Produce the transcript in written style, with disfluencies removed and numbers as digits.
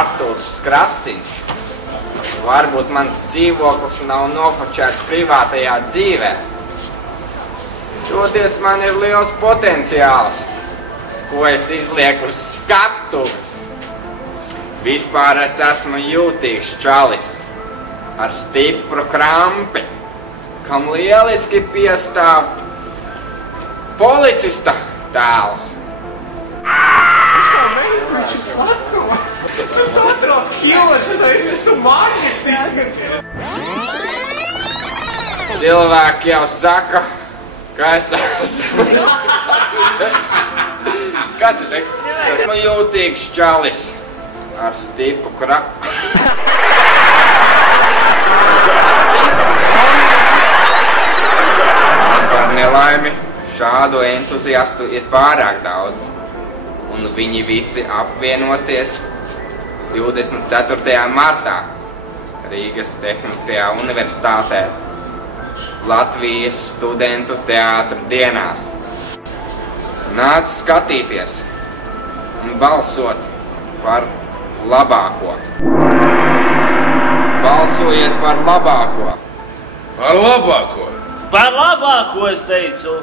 Artūrs Krastīņš. Varbūt mans dzīvoklis nav nofočēts privātajā dzīvē. Toties man ir liels potenciāls, ko es izlieku uz skatuves. Vispār es esmu jūtīgs čalis ar stipru krampi, kam lieliski piestāv policista tēls. Viņš tā meic, viņš ir slepkava. Tu atrās killers, esi tu mājies izskati. Cilvēki jau saka, ka es esmu. Kā tu teiksi? Esmu jūtīgs čalis ar stipru krampi. Par nelaimi šādu entuziastu ir pārāk daudz, un viņi visi apvienosies 24. martā Rīgas Tehniskajā universitātē Latvijas studentu teātra dienās. Nāc skatīties un balsot par labāko. Balsojiet par labāko. Par labāko. Par labāko, es teicu.